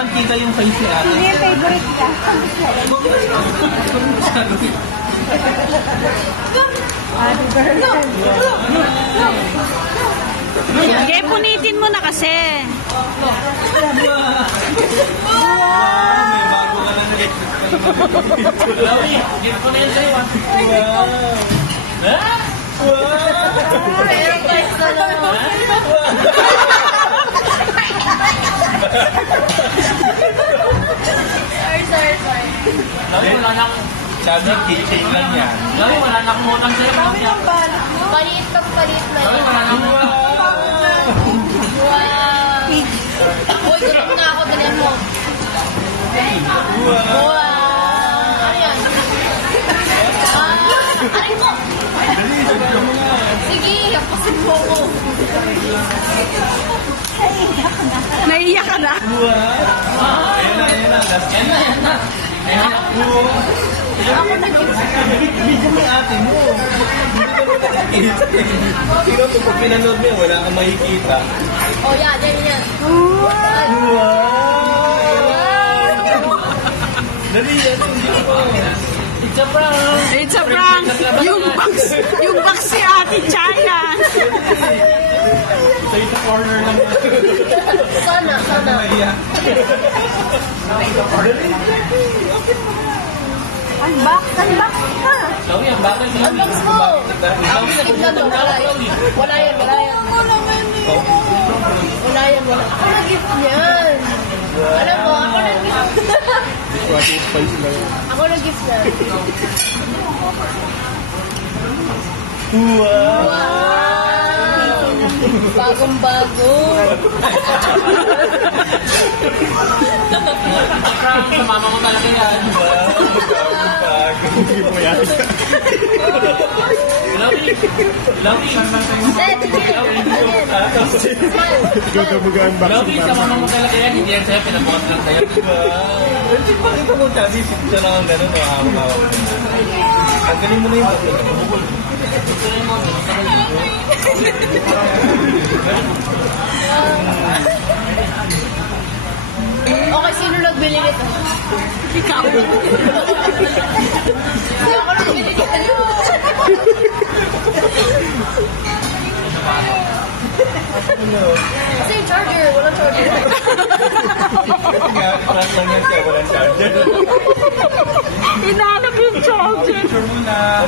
Kita yung face ni ate. Hindi, favorite ka. Happy birthday. Sige, punitin mo na kasi. May bago ka na nag-exit. Lawi, gift ko na yun sa'yo. Pero guys, sorry. Lawi, wala na akong... Sabi, keychain lang yan. Lawi, wala na akong utang sa'yo. Palit na Lawi, wala na akong utang. Wow! Uy, gutom na ako. Dalihan mo. Wow! Ano yan? Aray mo! Sige, kapasin mo ko. Naiiyak ka na. Ayan na. Ako nag-gift. Video mo ate mo. Sino ito pag pinanood mo, wala kang makikita. Oh, yan. Wow! Dali, hindi ko. It's a prank! It's a prank. Yung box si Ate Chaya. Sa isang corner lang. Sana. Mahiya. Unbox ka. Lawi, ang bakal sa Unbox mo. Tignan mo. Wala yan. Ako nag-gift niyan. Alam mo, ako nag-gift. Ako nag-gift niyan. Wow! Bagong-bago. Prank sa mama ko talaga yan. Hindi mo yan. Lawi. Lawi, sa mama mo talaga yan. Hindi yan sa'yo, pinabukas lang sa'yo. Hindi pa kita mo sabi, sito lang ang gano'n. Ang galing mo na yung bubul. Okay, sino nagbili nito? Ikaw. Hindi ako nagbili nito. Kasi yung charger, walang charger. Prank lang yan siya, walang charger. Hinahanap yung charger. Picture muna.